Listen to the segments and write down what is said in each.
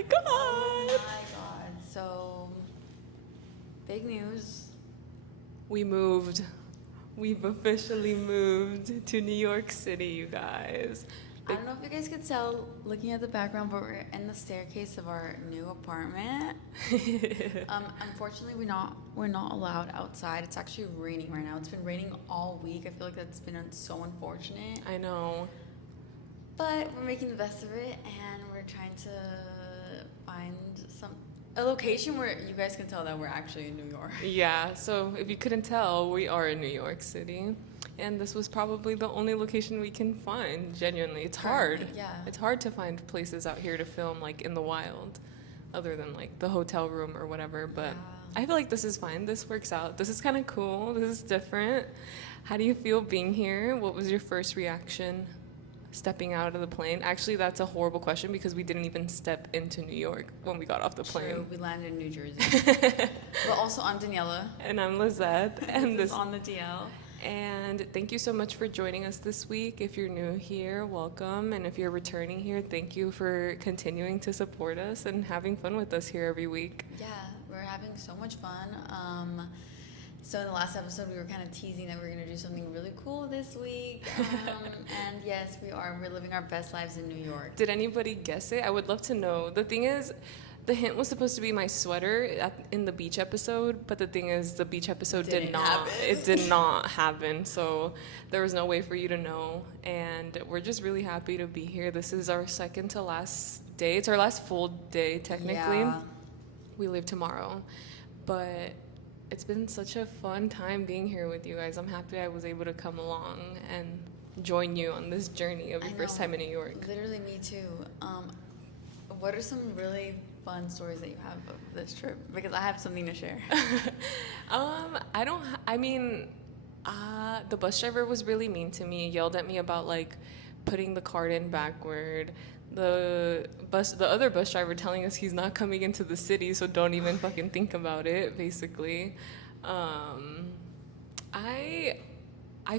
my god. Oh my god. So, big news. We moved. We've officially moved to New York City, you guys. I don't know if you guys could tell looking at the background, but we're in the staircase of our new apartment. Unfortunately, we're not allowed outside. It's actually raining right now. It's been raining all week. I feel like that's been so unfortunate. I know. But we're making the best of it, and we're trying to find a location where you guys can tell that we're actually in New York. Yeah, so if you couldn't tell, we are in New York City. And this was probably the only location we can find, genuinely. It's hard. Yeah. It's hard to find places out here to film, like, in the wild, other than, like, the hotel room or whatever. But Yeah. I feel like this is fine. This works out. This is kind of cool. This is different. How do you feel being here? What was your first reaction stepping out of the plane? Actually, that's a horrible question because we didn't even step into New York when we got off the plane. True, we landed in New Jersey. But also, I'm Daniella. And I'm Lizeth. And this is on the DL. And thank you so much for joining us this week. If you're new here, welcome. And if you're returning here, thank you for continuing to support us and having fun with us here every week. Yeah, we're having so much fun. So in the last episode, we were kind of teasing that we were going to do something really cool this week. And yes, we are. We're living our best lives in New York. Did anybody guess it? I would love to know. The thing is, the hint was supposed to be my sweater in the beach episode, but the thing is, the beach episode did not happen. So there was no way for you to know. And we're just really happy to be here. This is our second to last day. It's our last full day, technically. Yeah. We leave tomorrow. But it's been such a fun time being here with you guys. I'm happy I was able to come along and join you on this journey of your first time in New York. Literally, me too. What are some really fun stories that you have of this trip? Because I have something to share. The bus driver was really mean to me, yelled at me about, like, putting the card in backward. The other bus driver telling us he's not coming into the city, so don't even fucking think about it, basically. I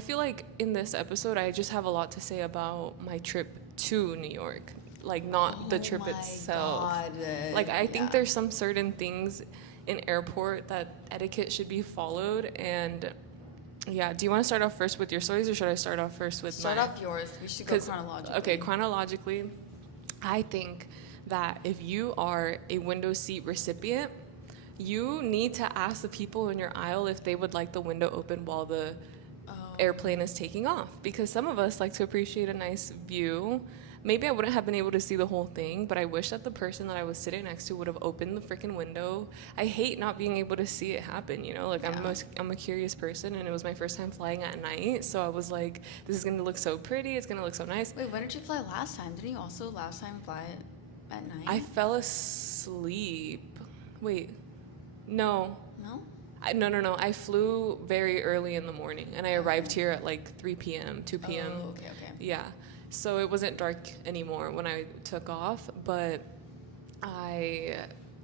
feel like in this episode, I just have a lot to say about my trip to New York. Like, not the trip itself. God. Like, I think there's some certain things in airport that etiquette should be followed. And yeah, do you want to start off first with your stories, or should I start off first with Start off yours. We should go chronologically. Okay, chronologically, I think that if you are a window seat recipient, you need to ask the people in your aisle if they would like the window open while the airplane is taking off. Because some of us like to appreciate a nice view. Maybe I wouldn't have been able to see the whole thing, but I wish that the person that I was sitting next to would have opened the freaking window. I hate not being able to see it happen, you know? Like, yeah. I'm a curious person, and it was my first time flying at night, so I was like, this is going to look so pretty, it's going to look so nice. Wait, when did you fly last time? Didn't you also last time fly at night? I fell asleep. Wait, no. No? No. I flew very early in the morning, and I arrived here at like 3 p.m., 2 p.m. Oh, okay. Yeah. So it wasn't dark anymore when I took off, but I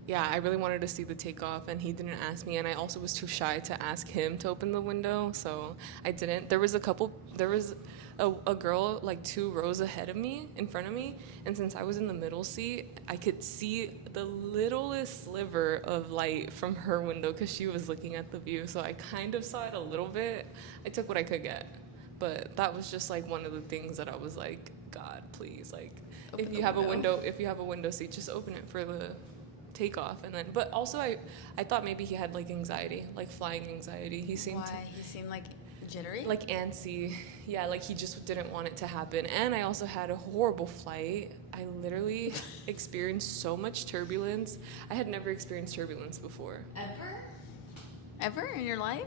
really wanted to see the takeoff, and he didn't ask me, and I also was too shy to ask him to open the window, so I didn't. There was a girl like 2 rows ahead of me, in front of me, and since I was in the middle seat, I could see the littlest sliver of light from her window because she was looking at the view, so I kind of saw it a little bit. I took what I could get. But that was just like one of the things that I was like, God, please, like, if you have a window seat, just open it for the takeoff. And then, but also I thought maybe he had like anxiety, like flying anxiety. He seemed like jittery, like antsy. Yeah, like he just didn't want it to happen. And I also had a horrible flight. I literally experienced so much turbulence. I had never experienced turbulence before. Ever in your life?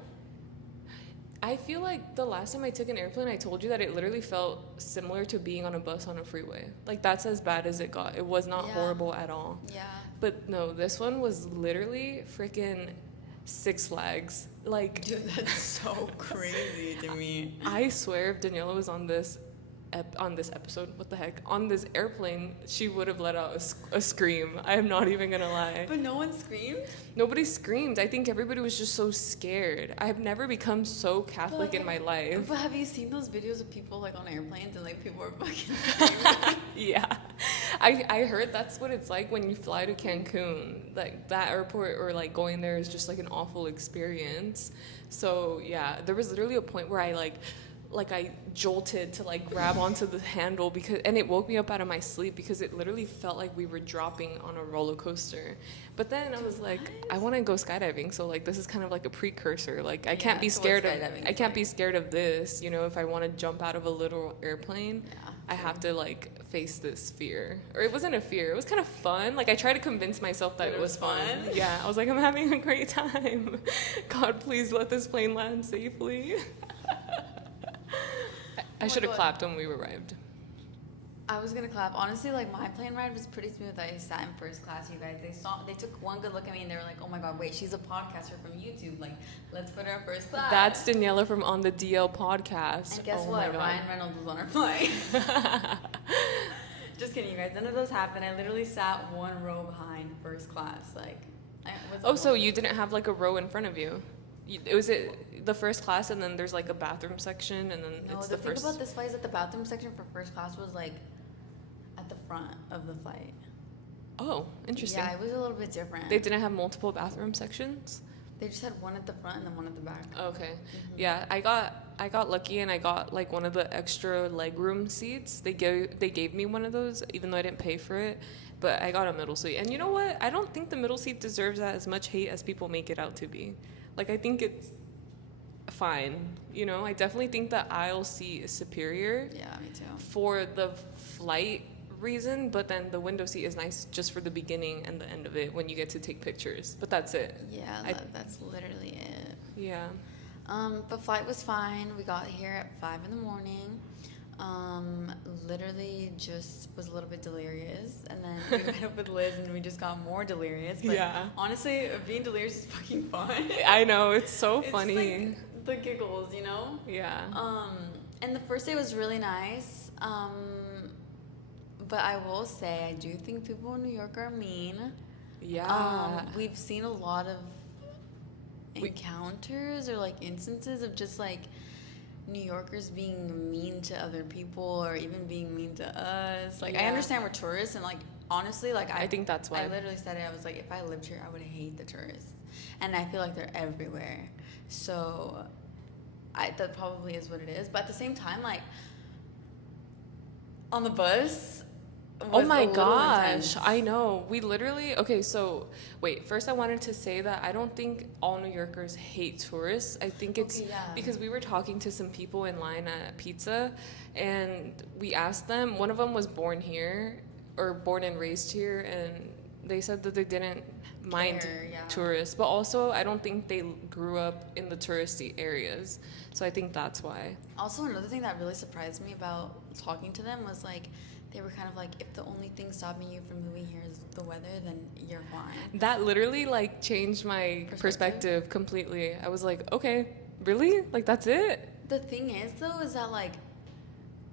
I feel like the last time I took an airplane, I told you that it literally felt similar to being on a bus on a freeway. Like, that's as bad as it got. It was not horrible at all. Yeah. But no, this one was literally freaking Six Flags. Like, dude, that's so crazy to me. I swear if Daniella was on this episode, what the heck, on this airplane, she would have let out a scream. I am not even gonna lie. But no one screamed? Nobody screamed. I think everybody was just so scared. I have never become so Catholic in my life. But have you seen those videos of people like on airplanes and like people are fucking screaming? Yeah. I heard that's what it's like when you fly to Cancun. Like that airport or like going there is just like an awful experience. So yeah, there was literally a point where I jolted to like grab onto the handle and it woke me up out of my sleep because it literally felt like we were dropping on a roller coaster. But then I was like, I want to go skydiving, so like this is kind of like a precursor. Like I can't be scared of be scared of this, you know, if I want to jump out of a little airplane. Yeah, I have to like face this fear. Or it wasn't a fear. It was kind of fun. Like I tried to convince myself that it was fun. Yeah, I was like, I'm having a great time. God, please let this plane land safely. I should have clapped when we arrived. I was gonna clap. Honestly, like my plane ride was pretty smooth. I sat in first class, you guys. They took one good look at me and they were like, "Oh my God, wait, she's a podcaster from YouTube. Like, let's put her in first class." That's Daniella from On the DL podcast. And guess what? Ryan Reynolds was on our flight. Just kidding, you guys. None of those happened. I literally sat one row behind first class. Like, so you didn't have like a row in front of you? Was it the first class and then there's like a bathroom section and then it's the first? No, the thing about this flight is that the bathroom section for first class was like at the front of the flight. Oh, interesting. Yeah, it was a little bit different. They didn't have multiple bathroom sections? They just had one at the front and then one at the back. Okay. Mm-hmm. Yeah, I got lucky and I got like one of the extra legroom seats. They gave me one of those even though I didn't pay for it, but I got a middle seat. And you know what? I don't think the middle seat deserves as much hate as people make it out to be. Like I think it's fine, you know. I definitely think the aisle seat is superior. Yeah, me too. For the flight reason, but then the window seat is nice just for the beginning and the end of it when you get to take pictures. But that's it. Yeah, that's literally it. Yeah. But flight was fine. We got here at 5 in the morning. Literally just was a little bit delirious, and then we met up with Liz and we just got more delirious. But yeah. Honestly, being delirious is fucking fun. I know, it's so funny. It's like the giggles, you know? Yeah. And the first day was really nice. But I will say, I do think people in New York are mean. Yeah. We've seen a lot of encounters or like instances of just like New Yorkers being mean to other people or even being mean to us. Like, yeah. I understand we're tourists, and like honestly, like I think that's why. I literally said it. I was like, if I lived here, I would hate the tourists, and I feel like they're everywhere. So, that probably is what it is. But at the same time, like on the bus. Oh my gosh, I know. We literally, okay, so wait, first I wanted to say that I don't think all New Yorkers hate tourists. I think it's because we were talking to some people in line at pizza and we asked them, one of them was born here or born and raised here, and they said that they didn't mind tourists, but also I don't think they grew up in the touristy areas. So I think that's why. Also, another thing that really surprised me about talking to them was like, they were kind of like, if the only thing stopping you from moving here is the weather, then you're fine. That literally like changed my perspective completely. I was like, okay, really? Like that's it? The thing is though, is that like,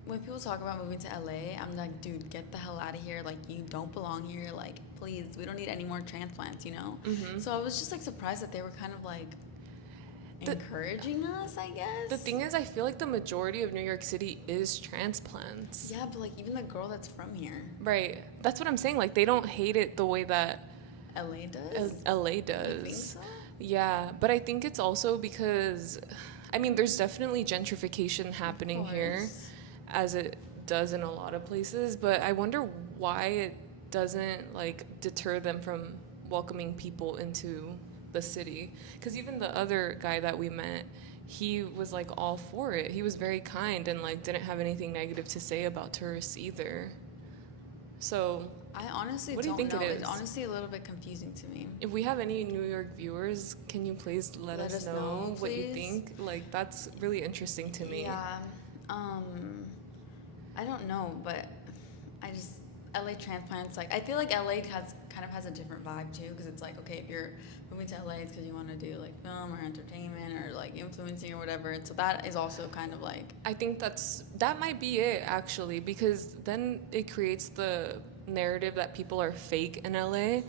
when people talk about moving to LA, I'm like, dude, get the hell out of here. Like, you don't belong here. Like, please, we don't need any more transplants, you know? Mm-hmm. So I was just like surprised that they were kind of like, encouraging us, I guess. The thing is, I feel like the majority of New York City is transplants. Yeah, but like even the girl that's from here. Right. That's what I'm saying. Like they don't hate it the way that LA does. LA does. You think so? Yeah, but I think it's also because, I mean, there's definitely gentrification happening here, as it does in a lot of places. But I wonder why it doesn't like deter them from welcoming people into the city, because even the other guy that we met, he was like all for it. He was very kind and like didn't have anything negative to say about tourists either. So I honestly what do you think it is? It's honestly a little bit confusing to me. If we have any New York viewers, can you please let us know what you think? Like that's really interesting to me. Yeah. I don't know, but I just LA transplants, like I feel like LA kind of has a different vibe too, because it's like, okay, if you're moving to LA, it's because you want to do like film or entertainment or like influencing or whatever. And so that is also kind of like, I think that might be it actually, because then it creates the narrative that people are fake in LA.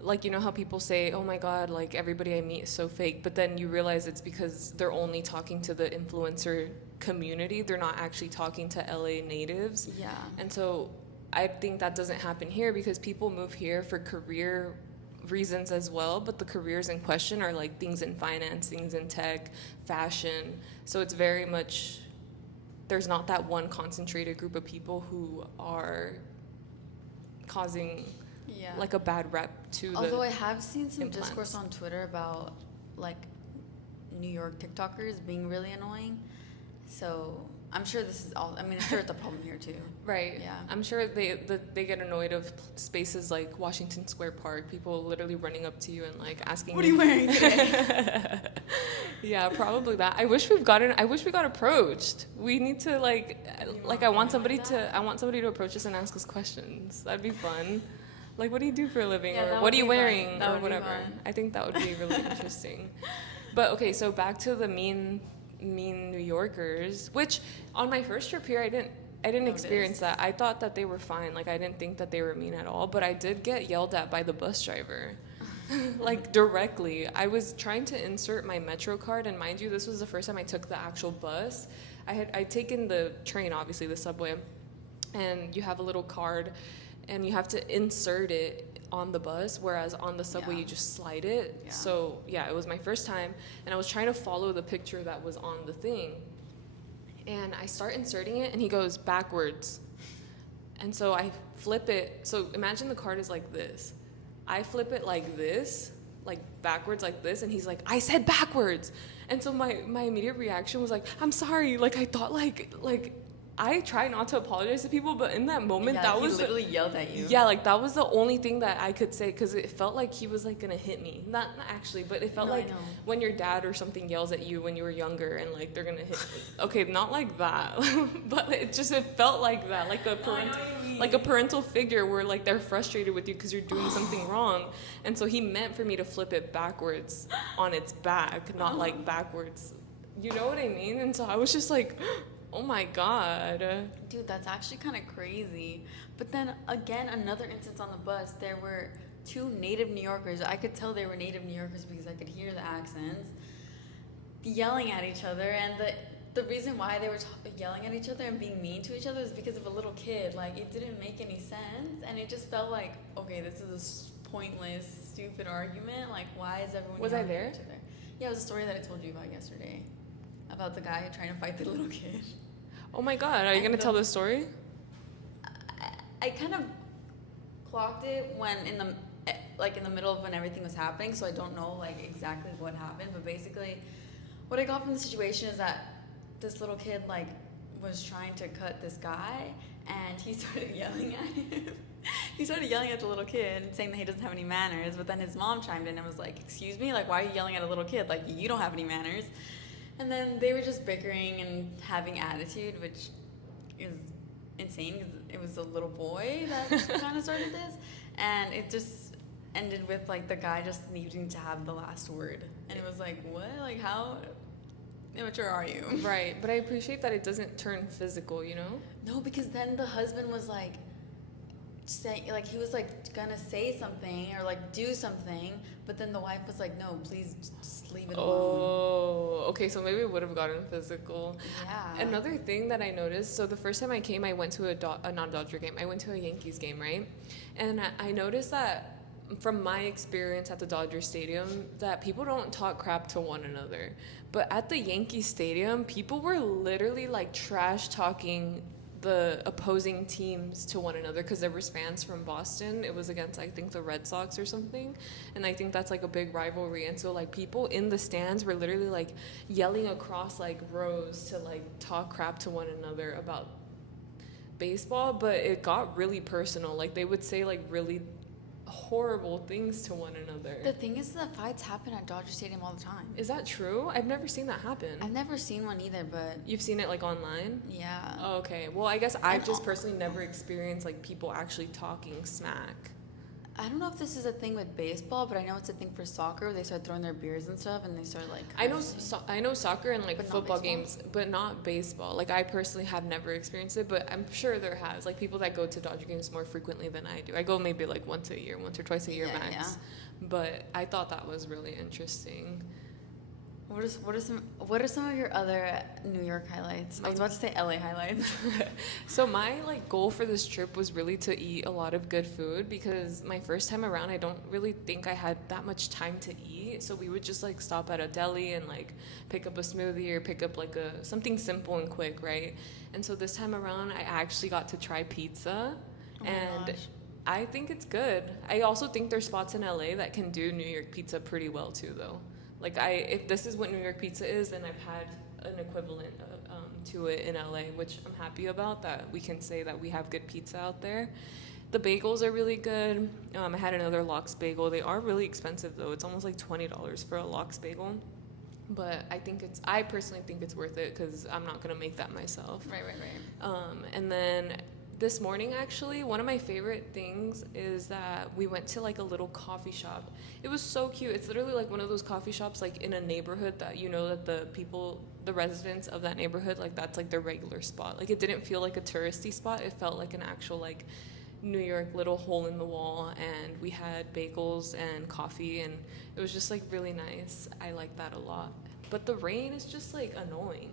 Like, you know how people say, oh my God, like everybody I meet is so fake, but then you realize it's because they're only talking to the influencer community. They're not actually talking to LA natives. Yeah. And so I think that doesn't happen here because people move here for career reasons as well, but the careers in question are like things in finance, things in tech, fashion. So it's very much, there's not that one concentrated group of people who are causing like a bad rep to Although I have seen some implants. discourse on Twitter about like New York TikTokers being really annoying. So I'm sure this is all. I mean, I'm sure it's a problem here too. Right. Yeah. I'm sure they get annoyed of spaces like Washington Square Park. People literally running up to you and like asking. What are you wearing today? Yeah, probably that. I wish we got approached. We need to I want somebody to approach us and ask us questions. That'd be fun. Like, what do you do for a living, Yeah, or what are you wearing, fun. That or would be whatever. fun. I think that would be really interesting. But okay, so back to the mean New Yorkers, which on my first trip here I didn't experience that. I thought that they were fine. Like, I didn't think that they were mean at all, but I did get yelled at by the bus driver. Like, directly. I was trying to insert my Metro card, and mind you, this was the first time I took the actual bus. I'd taken the train, obviously, the subway, and you have a little card and you have to insert it on the bus, whereas on the subway you just slide it. Yeah. So yeah, it was my first time, and I was trying to follow the picture that was on the thing, and I start inserting it and he goes backwards, and so I flip it. So imagine the card is like this, I flip it like this, like backwards like this, and he's like, I said backwards. And so my immediate reaction was like, I'm sorry. Like, I thought like I try not to apologize to people, but in that moment, that was literally yelled at you. Yeah, like that was the only thing that I could say, because it felt like he was like gonna hit me. Not actually, but it felt like when your dad or something yells at you when you were younger and like they're gonna hit. Okay, not like that, but it felt like that, like a parental figure where like they're frustrated with you because you're doing something wrong, and so he meant for me to flip it backwards on its back, not like backwards. You know what I mean? And so I was just like, oh my God. Dude, that's actually kind of crazy. But then again, another instance on the bus, there were two native New Yorkers. I could tell they were native New Yorkers because I could hear the accents yelling at each other. And the reason why they were yelling at each other and being mean to each other is because of a little kid. Like, it didn't make any sense. And it just felt like, okay, this is a pointless, stupid argument. Like, why is everyone Was I yelling there? at each other? Yeah, it was a story that I told you about yesterday. About the guy trying to fight the little kid. Oh my God, are you going to tell this story? I kind of clocked it when in the middle of when everything was happening, so I don't know like exactly what happened, but basically what I got from the situation is that this little kid like was trying to cut this guy, and he started yelling at him. He started yelling at the little kid and saying that he doesn't have any manners, but then his mom chimed in and was like, excuse me, like, why are you yelling at a little kid? Like, you don't have any manners. And then they were just bickering and having attitude, which is insane because it was a little boy that kind of started this. And it just ended with, like, the guy just needing to have the last word. And it was like, what? Like, how immature are you? Right, but I appreciate that it doesn't turn physical, you know? No, because then the husband was, like, saying, like, he was, like, gonna say something or, like, do something, but then the wife was like, no, please just leave it alone. Oh, okay, so maybe it would have gotten physical. Yeah. Another thing that I noticed, so the first time I came, I went to not a Dodger game, I went to a Yankees game, right? And I noticed that from my experience at the Dodger Stadium, that people don't talk crap to one another. But at the Yankee Stadium, people were literally, like, trash talking the opposing teams to one another because there was fans from Boston. It was against, I think, the Red Sox or something, and I think that's like a big rivalry. And so like people in the stands were literally like yelling across like rows to like talk crap to one another about baseball, but it got really personal. Like they would say like really horrible things to one another. The thing is that fights happen at Dodger Stadium all the time. Is that true? I've never seen that happen. I've never seen one either, but You've seen it like online? yeah. Oh, okay. Well, I guess I've just personally never experienced like people actually talking smack. I don't know if this is a thing with baseball, but I know it's a thing for soccer. They start throwing their beers and stuff, and they start like. I know soccer and like But not football baseball? games, but not baseball. Like I personally have never experienced it, but I'm sure there has. Like people that go to Dodger games more frequently than I do. I go maybe like once or twice a year Yeah, max. yeah. But I thought that was really interesting. what are some of your other New York highlights? I was about to say LA highlights. So my like goal for this trip was really to eat a lot of good food because my first time around I don't really think I had that much time to eat. So we would just like stop at a deli and like pick up a smoothie or pick up like a something simple and quick, right? And so this time around I actually got to try pizza. Oh my And gosh. I think it's good. I also think there's spots in LA that can do New York pizza pretty well too though. Like if this is what New York pizza is, then I've had an equivalent to it in LA, which I'm happy about that we can say that we have good pizza out there. The bagels are really good. I had another lox bagel. They are really expensive though. It's almost like $20 for a lox bagel. But I personally think it's worth it because I'm not gonna make that myself. Right. And then this morning, actually, one of my favorite things is that we went to like a little coffee shop. It was so cute. It's literally like one of those coffee shops like in a neighborhood that you know that the residents of that neighborhood, like that's like their regular spot. Like it didn't feel like a touristy spot. It felt like an actual like New York little hole in the wall, and we had bagels and coffee, and it was just like really nice. I like that a lot. But the rain is just like annoying.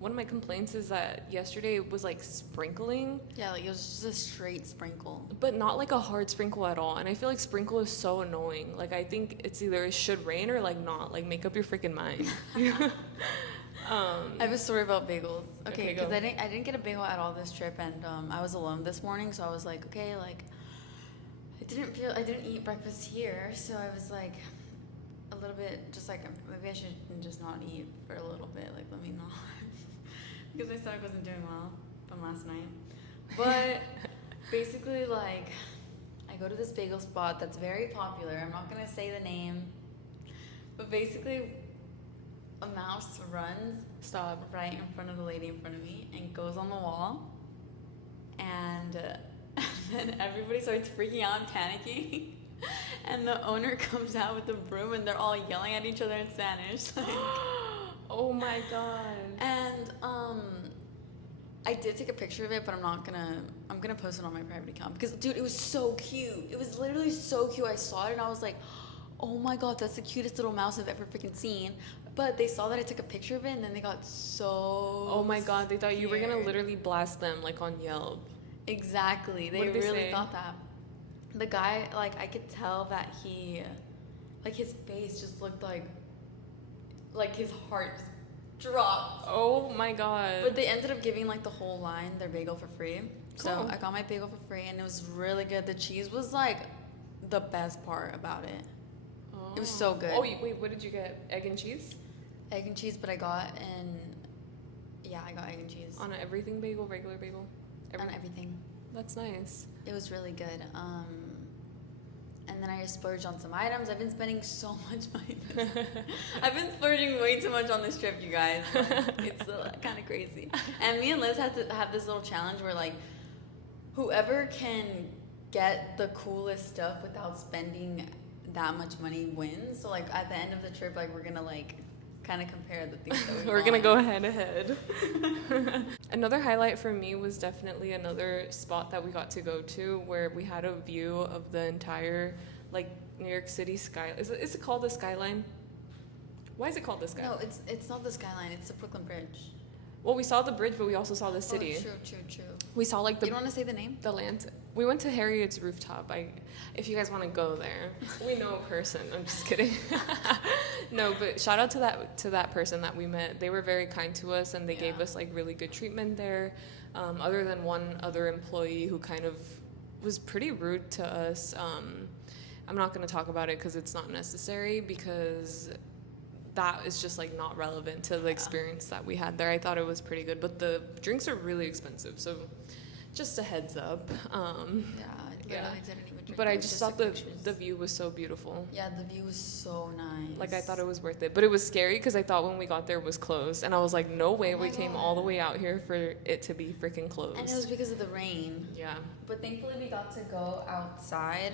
One of my complaints is that yesterday it was like sprinkling. Yeah, like it was just a straight sprinkle. But not like a hard sprinkle at all. And I feel like sprinkle is so annoying. Like I think it's either it should rain or like not. Like make up your freaking mind. I have a story about bagels. Okay, Okay, go. because I didn't get a bagel at all this trip, and I was alone this morning, so I was like, okay, like I didn't eat breakfast here, so I was like a little bit just like maybe I should just not eat for a little bit. Like let me not. Because my stomach wasn't doing well from last night. But basically, like, I go to this bagel spot that's very popular. I'm not going to say the name. But basically, a mouse runs Stop. right in front of the lady in front of me and goes on the wall. And then everybody starts freaking out and panicking. And the owner comes out with the broom and they're all yelling at each other in Spanish. Like, Oh my god. and I did take a picture of it, but I'm gonna post it on my private account because dude, it was so cute. It was literally so cute. I saw it and I was like, oh my god, that's the cutest little mouse I've ever freaking seen. But they saw that I took a picture of it and then they got so Oh my god, they thought you were gonna scared. literally blast them like on Yelp. Exactly. They What did they really say? thought that. The guy, like, I could tell that he, like, his face just looked like his heart just dropped. Oh my god. But they ended up giving like the whole line their bagel for free. So Cool. I got my bagel for free and it was really good. The cheese was like the best part about it. It was so good. Oh, wait, what did you get? Egg and cheese? Egg and cheese, but I got I got egg and cheese On an everything bagel, regular bagel? on everything. That's nice. It was really good. And then I just splurged on some items. I've been spending so much money. I've been splurging way too much on this trip, you guys. It's kind of crazy. And me and Liz had to have this little challenge where, like, whoever can get the coolest stuff without spending that much money wins. So, like, at the end of the trip, like, we're gonna, like, kind of compare the things that we We're gonna want. go ahead. Another highlight for me was definitely another spot that we got to go to where we had a view of the entire like New York City sky. Is it called the skyline? Why is it called the skyline? No, it's not the skyline. It's the Brooklyn Bridge. Well, we saw the bridge, but we also saw the city. Oh, true. We saw like You don't want to say the name? the land. We went to Harriet's rooftop. If you guys want to go there, we know a person. I'm just kidding. No, but shout out to that person that we met. They were very kind to us, and they gave Yeah. us like really good treatment there. Other than one other employee who kind of was pretty rude to us. I'm not going to talk about it because it's not necessary because that is just like not relevant to the experience that we had there. I thought it was pretty good, but the drinks are really expensive, so just a heads up. Yeah, I literally didn't even drink. But I I just took thought the pictures. view was so beautiful. Yeah, the view was so nice. Like I thought it was worth it, but it was scary because I thought when we got there it was closed, and I was like, no way, Oh my we came God. all the way out here for it to be freaking closed. And it was because of the rain. Yeah. But thankfully we got to go outside.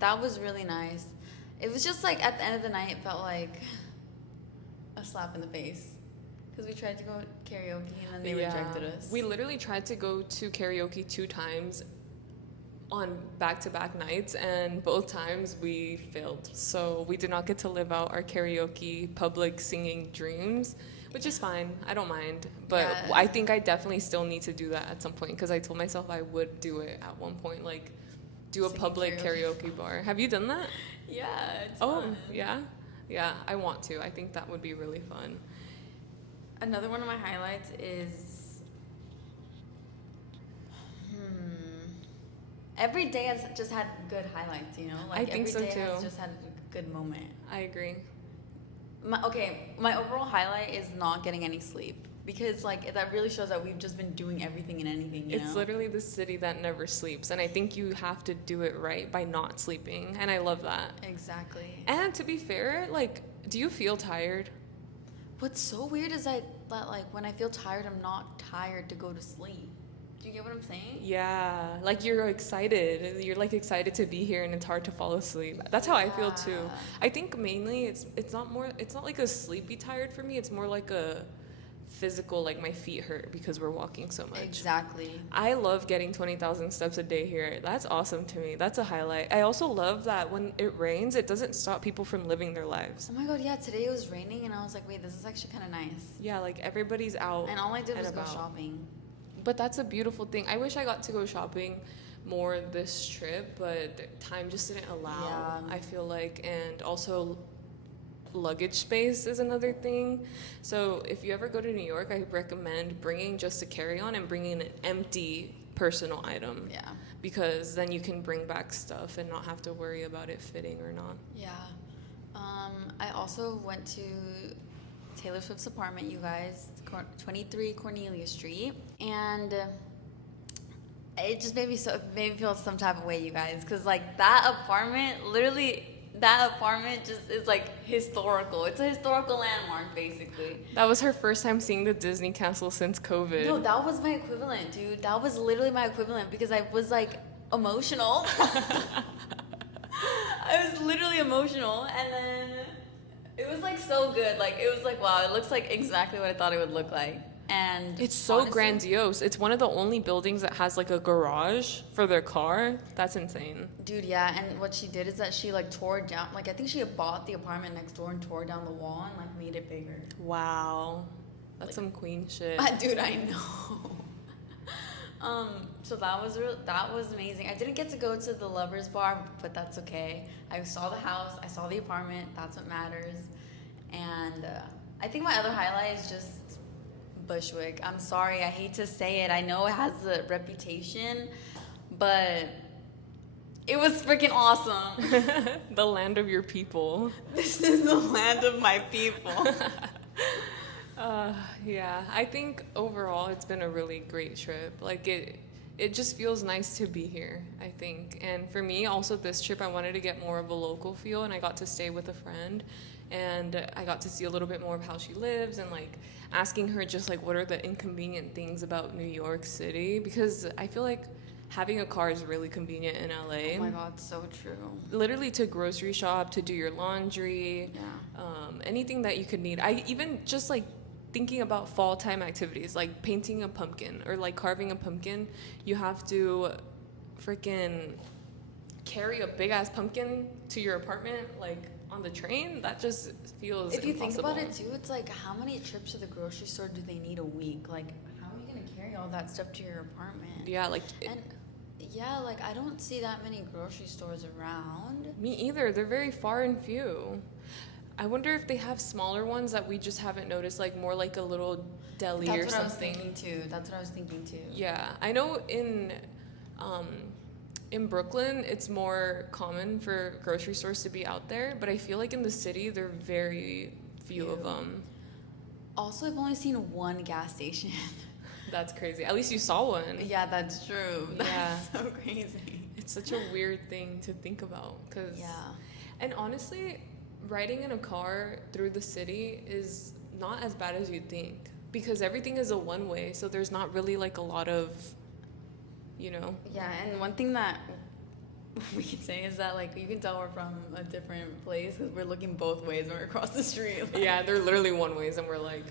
That was really nice. It was just like at the end of the night, it felt like a slap in the face. Because we tried to go karaoke and then they Yeah. rejected us. We literally tried to go to karaoke 2 times. on back-to-back nights, and both times we failed. So we did not get to live out our karaoke public singing dreams, which is fine. I don't mind. But Yeah. I think I definitely still need to do that at some point, because I told myself I would do it at one point, like do a Singing public karaoke. karaoke bar. Have you done that? Yeah, it's Oh, fun. yeah? Yeah, I want to. I think that would be really fun. Another one of my highlights is every day has just had good highlights, you know? Like I think so, every day has too. just had a good moment. I agree. My overall highlight is not getting any sleep, because like that really shows that we've just been doing everything and anything, you It's know? literally the city that never sleeps, and I think you have to do it right by not sleeping, and I love that. Exactly. And to be fair, like, do you feel tired? What's so weird is that like when I feel tired, I'm not tired to go to sleep. Do you get what I'm saying? Yeah, like you're excited. You're like excited to be here, and it's hard to fall asleep. That's how I feel too. Yeah. I think mainly it's not like a sleepy tired for me. It's more like a physical, like my feet hurt because we're walking so much. Exactly. I love getting 20,000 steps a day here. That's awesome to me. That's a highlight. I also love that when it rains, it doesn't stop people from living their lives. Oh my god, yeah, today it was raining and I was like, wait, this is actually kind of nice. Yeah, like everybody's out. And all I did and was go about. shopping. But that's a beautiful thing. I wish I got to go shopping more this trip, but time just didn't allow. Yeah. I feel like, and also luggage space is another thing. So if you ever go to New York, I recommend bringing just a carry-on and bringing an empty personal item. Yeah. Because then you can bring back stuff and not have to worry about it fitting or not. Yeah. I also went to Taylor Swift's apartment, you guys, 23 Cornelia Street, and it just made me feel some type of way, you guys, because like that apartment just is like historical. It's a historical landmark, basically. That was her first time seeing the Disney Castle since COVID. No, that was my equivalent, dude. That was literally my equivalent, because I was like emotional. I was literally emotional, and then it was like so good. Like it was like, wow, it looks like exactly what I thought it would look like. And It's so honestly, grandiose. It's one of the only buildings that has like a garage for their car. That's insane. dude. Yeah, and what she did is that she like tore down. Like I think she had bought the apartment next door and tore down the wall and like made it bigger. Wow. That's Like- some queen shit. Dude, I know. So that was amazing. I didn't get to go to the lovers bar, but that's okay. I saw the house, I saw the apartment. That's what matters. And I think my other highlight is just Bushwick. I'm sorry, I hate to say it. I know it has a reputation, but it was freaking awesome. The land of your people. This is the land of my people. Yeah, I think overall it's been a really great trip. Like it just feels nice to be here, I think. And for me, also this trip, I wanted to get more of a local feel, and I got to stay with a friend, and I got to see a little bit more of how she lives, and like asking her just like what are the inconvenient things about New York City, because I feel like having a car is really convenient in LA. Oh my god, so true. Literally to grocery shop, to do your laundry, Yeah. anything that you could need. I even just like thinking about fall time activities, like painting a pumpkin or like carving a pumpkin. You have to freaking carry a big ass pumpkin to your apartment, like on the train. That just feels If you impossible. think about it too, it's like how many trips to the grocery store do they need a week? Like how are you gonna carry all that stuff to your apartment? Yeah, like And yeah, like I don't see that many grocery stores around. me either. They're very far and few. I wonder if they have smaller ones that we just haven't noticed, like more like a little deli or That's what I was something. thinking too. That's what I was thinking too. Yeah, I know in Brooklyn it's more common for grocery stores to be out there, but I feel like in the city there are very few of them. Also, I've only seen one gas station. That's crazy. At least you saw one. Yeah, that's true. Yeah. That's so crazy. It's such a weird thing to think about, cause Yeah. and honestly, riding in a car through the city is not as bad as you'd think, because everything is a one way, so there's not really like a lot of, you know. Yeah, and one thing that we can say is that like you can tell we're from a different place because we're looking both ways when we're across the street. Yeah, they're literally one ways, and we're like,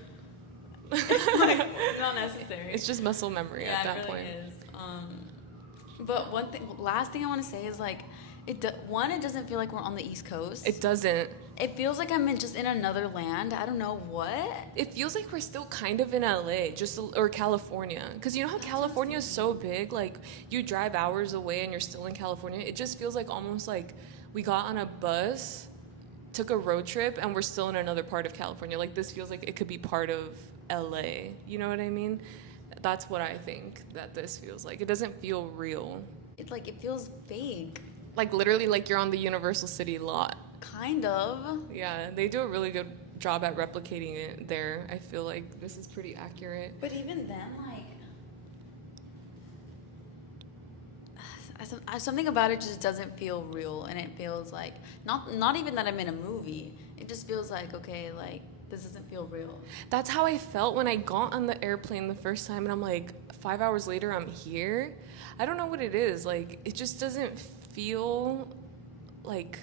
Like, it's not necessary. it's just muscle memory Yeah, at that it really point. is. But last thing I want to say is like, it doesn't feel like we're on the East Coast. It doesn't. It feels like I'm just in another land. I don't know what. It feels like we're still kind of in LA, or California. Because you know how California is so big? Like, you drive hours away and you're still in California. It just feels like almost like we got on a bus, took a road trip, and we're still in another part of California. Like, this feels like it could be part of LA. You know what I mean? That's what I think that this feels like. It doesn't feel real. It's like, it feels fake. Like, literally, like you're on the Universal City lot. Kind of. Yeah, they do a really good job at replicating it there. I feel like this is pretty accurate. But even then, like, something about it just doesn't feel real, and it feels like not even that I'm in a movie. It just feels like, okay, like, this doesn't feel real. That's how I felt when I got on the airplane the first time, and I'm like, 5 hours later, I'm here. I don't know what it is. Like, it just doesn't feel like,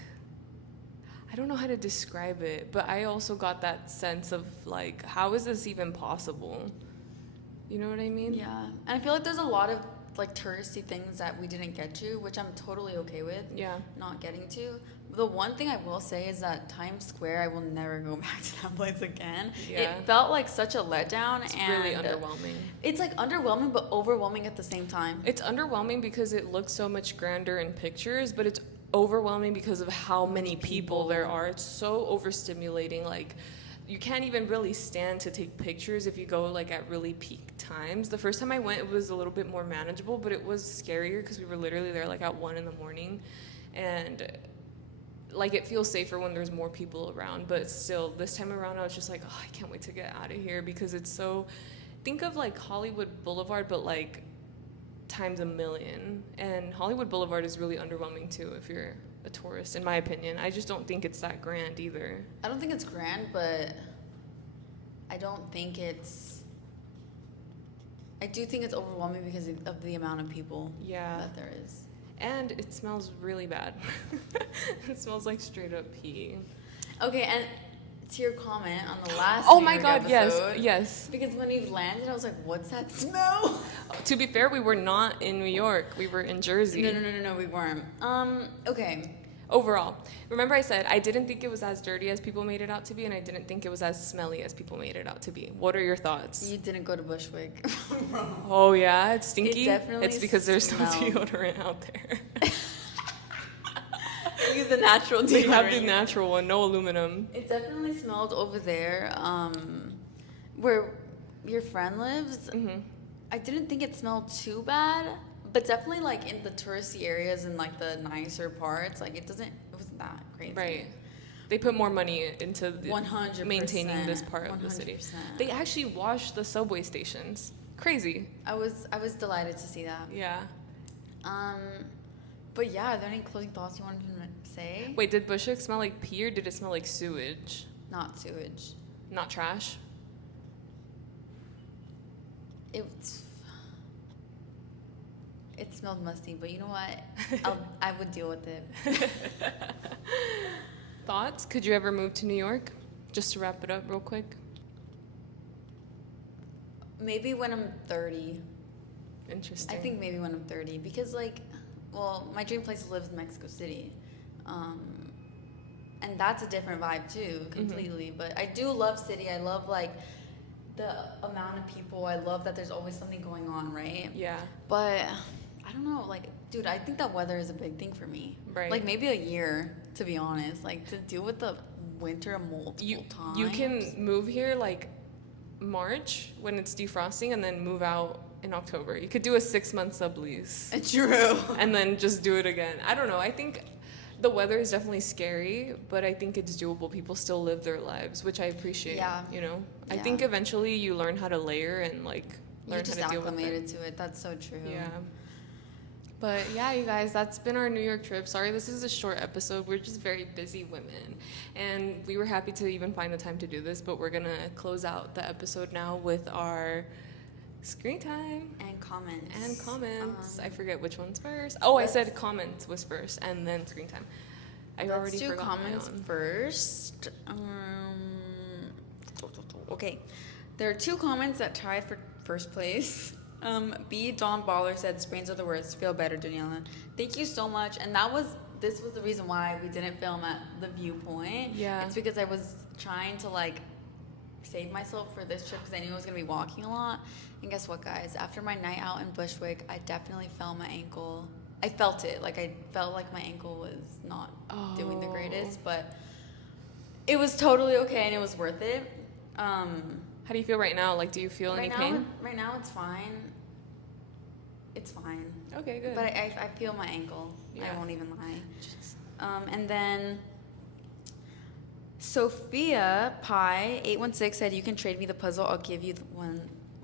I don't know how to describe it, but I also got that sense of like, how is this even possible? You know what I mean? Yeah, and I feel like there's a lot of like touristy things that we didn't get to, which I'm totally okay with. Yeah. Not getting to. The one thing I will say is that Times Square, I will never go back to that place again. Yeah. It felt like such a letdown. It's and really underwhelming. It's like underwhelming, but overwhelming at the same time. It's underwhelming because it looks so much grander in pictures, but it's overwhelming because of how many people there are. It's so overstimulating. Like, you can't even really stand to take pictures if you go like at really peak times. The first time I went, it was a little bit more manageable, but it was scarier because we were literally there like at 1 a.m. and like, it feels safer when there's more people around. But still, this time around, I was just like, oh, I can't wait to get out of here because it's so, think of like Hollywood Boulevard, but like times a million. And Hollywood Boulevard is really underwhelming too if you're a tourist, in my opinion. I just don't think it's that grand either. I don't think it's grand, but I don't think it's, I do think it's overwhelming because of the amount of people that there is. And it smells really bad. It smells like straight up pee. Okay, and to your comment on the last oh New my York god, episode, yes. Because when we landed, I was like, what's that smell? To be fair, we were not in New York. We were in Jersey. No, we weren't. Okay. Overall, remember I said I didn't think it was as dirty as people made it out to be, and I didn't think it was as smelly as people made it out to be. What are your thoughts? You didn't go to Bushwick. Oh yeah, it's stinky? It definitely It's because there's no smelled. deodorant out there. Use the natural deodorant. They have the natural one, no aluminum. It definitely smelled over there, where your friend lives. Mm-hmm. I didn't think it smelled too bad, but definitely like in the touristy areas and like the nicer parts, like it wasn't that crazy. Right. They put more money into 100%, maintaining this part of the city. 100%. They actually washed the subway stations. Crazy. I was delighted to see that. Yeah. But yeah, are there any closing thoughts you wanted to say? Wait, did Bushwick smell like pee or did it smell like sewage? Not sewage. Not trash? It smelled musty, but you know what? I would deal with it. Thoughts? Could you ever move to New York? Just to wrap it up real quick. Maybe when I'm 30. Interesting. I think maybe when I'm 30 because like, well, my dream place lives in Mexico City. And that's a different vibe too, completely. Mm-hmm. But I do love city. I love like the amount of people. I love that there's always something going on, right? Yeah. But I don't know, like, dude, I think that weather is a big thing for me. Right. Like maybe a year, to be honest. Like to deal with the winter multiple times. You can move here like March when it's defrosting and then move out in October. You could do a 6-month sublease. True. And then just do it again. I don't know. I think the weather is definitely scary, but I think it's doable. People still live their lives, which I appreciate. Yeah. You know? Yeah. I think eventually you learn how to layer and like learn how to deal with it. You just acclimated to it. That's so true. Yeah. But yeah, you guys, that's been our New York trip. Sorry, this is a short episode. We're just very busy women. And we were happy to even find the time to do this, but we're going to close out the episode now with our screen time. And comments. I forget which one's first. Oh, I said comments was first and then screen time. Let's do comments first. Okay. There are 2 comments that tied for first place. B Don Baller said sprains are the worst. Feel better, Daniella. Thank you so much. And this was the reason why we didn't film at the viewpoint. Yeah. It's because I was trying to like save myself for this trip because I knew I was gonna be walking a lot. And guess what, guys? After my night out in Bushwick, I definitely felt my ankle. I felt it. Like I felt like my ankle was not doing the greatest, but it was totally okay and it was worth it. How do you feel right now? Like, do you feel any pain? Right now, it's fine. It's fine. Okay, good. But I feel my ankle. Yeah. I won't even lie. And then Sophia Pie 816 said, "You can trade me the puzzle. I'll give you the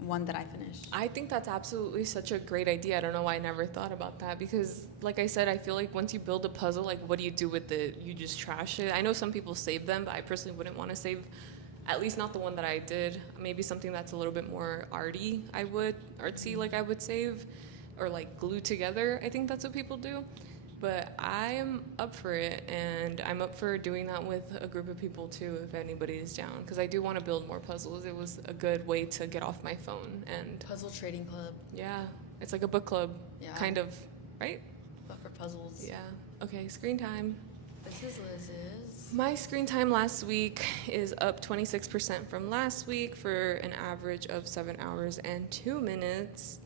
one that I finished." I think that's absolutely such a great idea. I don't know why I never thought about that because, like I said, I feel like once you build a puzzle, like, what do you do with it? You just trash it. I know some people save them, but I personally wouldn't want to save, at least not the one that I did. Maybe something that's a little bit more artsy, like I would save, or like glue together. I think that's what people do. But I am up for it, and I'm up for doing that with a group of people too, if anybody is down, because I do want to build more puzzles. It was a good way to get off my phone. And Puzzle trading club. yeah, it's like a book club, kind of, right? But for puzzles. Yeah. Okay, screen time. This is Liz's. My screen time last week is up 26% from last week for an average of 7 hours and 2 minutes.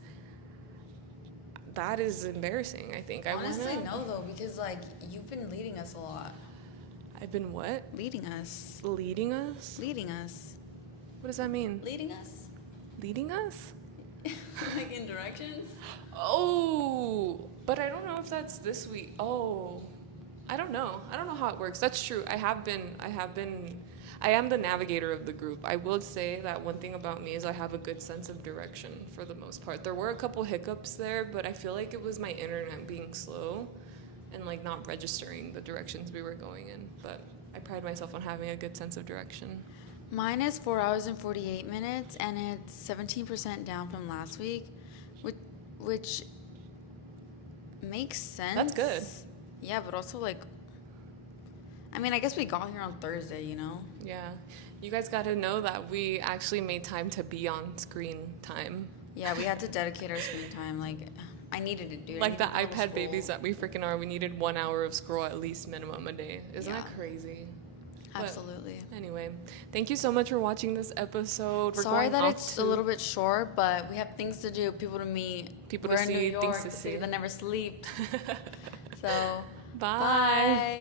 That is embarrassing, I think. Honestly, no, though, because, like, you've been leading us a lot. I've been what? Leading us. Leading us? Leading us. What does that mean? Leading us. Leading us? Like in directions? Oh, but I don't know if that's this week. Oh, I don't know. I don't know how it works. That's true. I am the navigator of the group. I will say that one thing about me is I have a good sense of direction for the most part. There were a couple hiccups there, but I feel like it was my internet being slow and like not registering the directions we were going in. But I pride myself on having a good sense of direction. Mine is 4 hours and 48 minutes, and it's 17% down from last week, which makes sense. That's good. Yeah, but also, like, I mean, I guess we got here on Thursday, you know? Yeah. You guys got to know that we actually made time to be on screen time. Yeah, we had to dedicate our screen time. Like, I needed to do it. Like the iPad babies that we freaking are, we needed 1 hour of scroll at least minimum a day. Isn't that crazy? Absolutely. But anyway, thank you so much for watching this episode. Sorry that it's a little bit short, but we have things to do, people to meet. People to see, New York, things to see. That never sleep. So, bye.